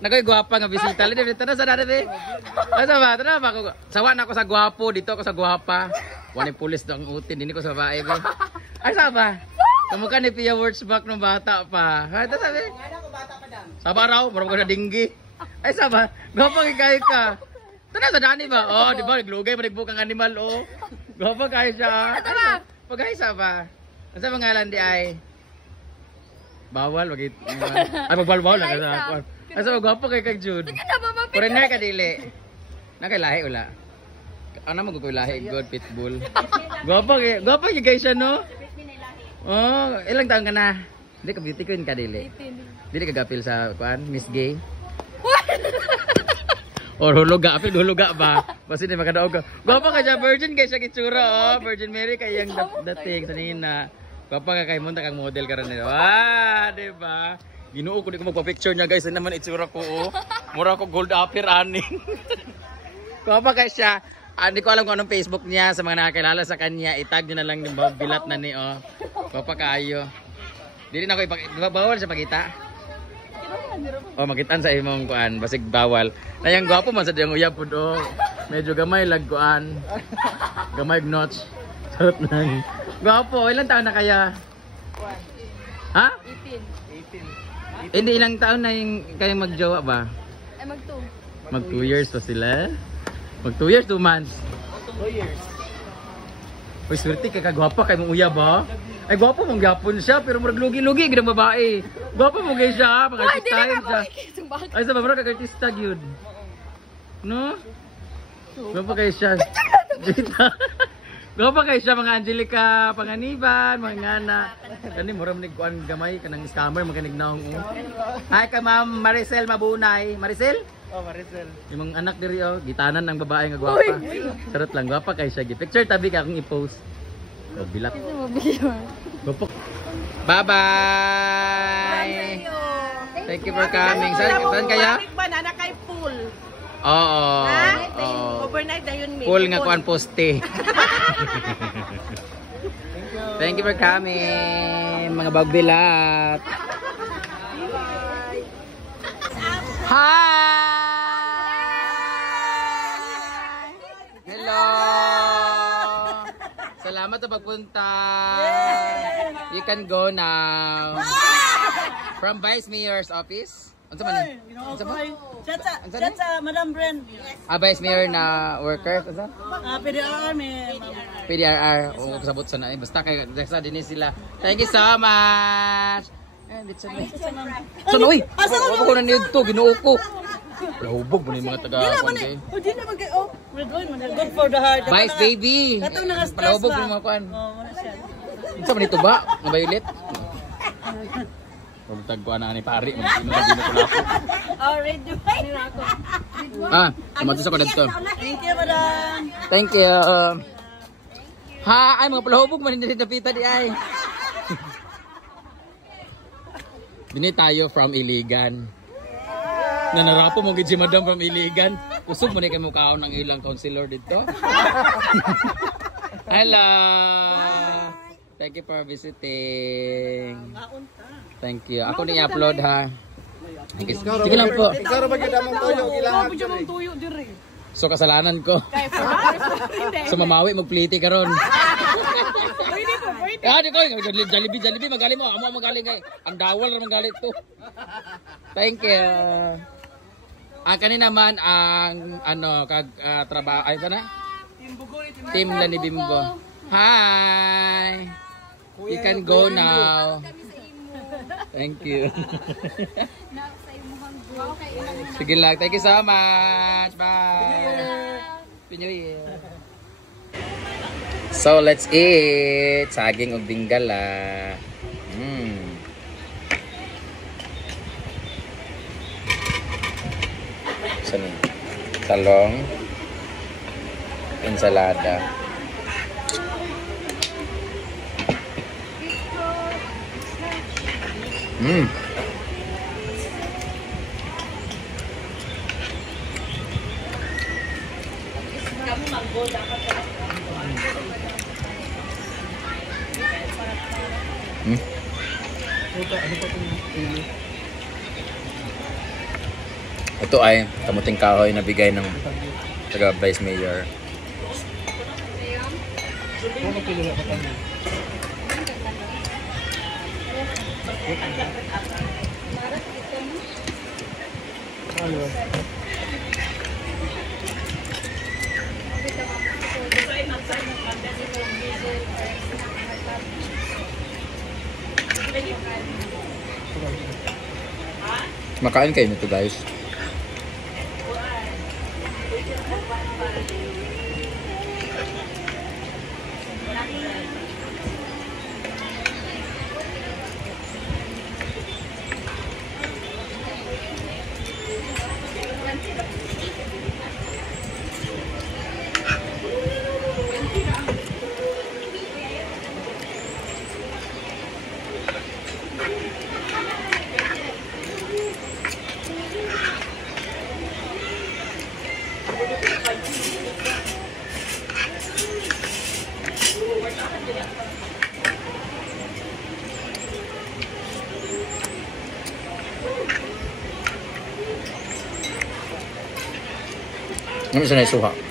Nakoy gwapa nga bisita. Lili dito na sa dada be. Asa ba? Tara ba ako. Sawa na ako sa gwapo, dito ako sa gwapa. Wani pulis do ang utin, dini ko sa bae be. Ay sa ba? Kamukha ni Pia Wurzbach nung bata pa. Ha, ito sabi? Saba raw, marami ko na dinggi. Ay saba, gwapa kay ka. Tara sa dani ba? Oh, di ba naglugay manigbukang animal oh. Gwapa kay siya. Pagay saba. Asa pangalan di ay? Bawal wag ay magbawal na ka. Asa magwapo kay kag Jude. Foreigner ka dili. Nakailahi ula. Ano mo ko lahi good pitbull. Gwapo kay guys siya no. Oh, ilang taon ka na? Hindi ka beauty queen ka dili. 18. Dili ka gapil sa kuan Miss Gay. Or huluga, apil huluga ba? Basta hindi makadaog ka. Gwapo ka siya virgin kay siya kitsura oh. Virgin Mary kay yang dating sa nina. Gwapo ka kay munta kang model ka ron nila. Ah, di ba? Ginoo ko di ko magpa-picture niya guys. Ano naman itsura ko oh. Mura ko gold upper ani. Gwapo ka siya. Hindi ko alam kung anong Facebook niya sa mga nakakilala sa kanya. Itag nyo na lang yung bilat na ni oh. Gwapo kayo. Dili na ako bawal sa pagkita. Oh, makitaan sa imong kuan, basig bawal. Nayang gwapo man sa diyang uyab pud oh. Medyo gamay lag kuan. Gamay notch. Sarot lang. Gwapo, ilang taon na kaya? 1. Ha? 18. Hindi ilang taon na yung kayang magjowa ba? Ay Mag 2 years pa sila. Mag 2 years, 2 months. 2 years. Uy, swerte kay kagwapa kay mong uyab ba? Ay gwapo mong gyapon siya pero murag lugi-lugi gid ang babae. Gwapo mo gay siya, pag-artista siya. Ay sa babae kag-artista gyud. No? Gwapo kay siya. Gwapo kay siya mga Angelica Panganiban, mga ngana. Kani mura man kuan gamay kanang scammer maganig naong. Hi ka Ma'am Maricel Mabunay. Maricel? Oh, Maricel. Yung mga anak diri oh, gitanan ng babae nga gwapa. Sarot lang gwapa kay siya. Picture tabi ka akong i-post. Oh, bilat. Bye-bye! Thank you for coming. Saan kaya? Banana kay pool. Oo. Overnight na yun. Pool nga kuan poste. Thank you for coming, mga bagbilat. Hi! Hello! Salamat sa pagpunta. You can go now. From Vice Mayor's office. Ano man ni? Chatsa, Madam Bren. Vice Mayor na workers. Ano? PDRR, may PDRR. O, kasabot sa na. Basta kay Dexa din sila. Thank you so much. So na, uy! Ako ko na nito. Ginuo ko. Lahubog mo na yung mga taga-kwan. Hindi naman kayo. Red wine, good for the heart. Vice baby! Katong naka-stress Palahubog ba? mo mga kwan. Oo, muna siya. Saan man ito ba? Ang violet? Pagtagpuan na ni pari. Mag-ino ko lang. Oh, red wine. Tumatis ako dito. Thank you, madam. Thank you. Ay, mga palahubog man hindi napita di ay. Bini tayo from Iligan. Nanarapo mo gid si Madam from Iligan. Kusog man kay mo kaon ng ilang counselor dito. Hello. Thank you for visiting. Thank you. Ako ni upload ha. Sige lang po. Ikaw ba gyud among tuyo kailangan So kasalanan ko. So mamawi magpliti karon. Di ko Jollibee magaling mo. Amo magaling kay ang dawal ra magaling to. Thank you. Kanina naman ang ano kag trabaho ay sana? Team Lani Bimbo. Hi. You can go now. Thank you. Sige lang. Thank you so much. Bye. Happy New Year. So let's eat saging ug dinggala. Talong, ensalada. Ito ay kamuting kahoy na bigay ng taga Vice Mayor. Makain kayo nito guys. Ano sa naisuha?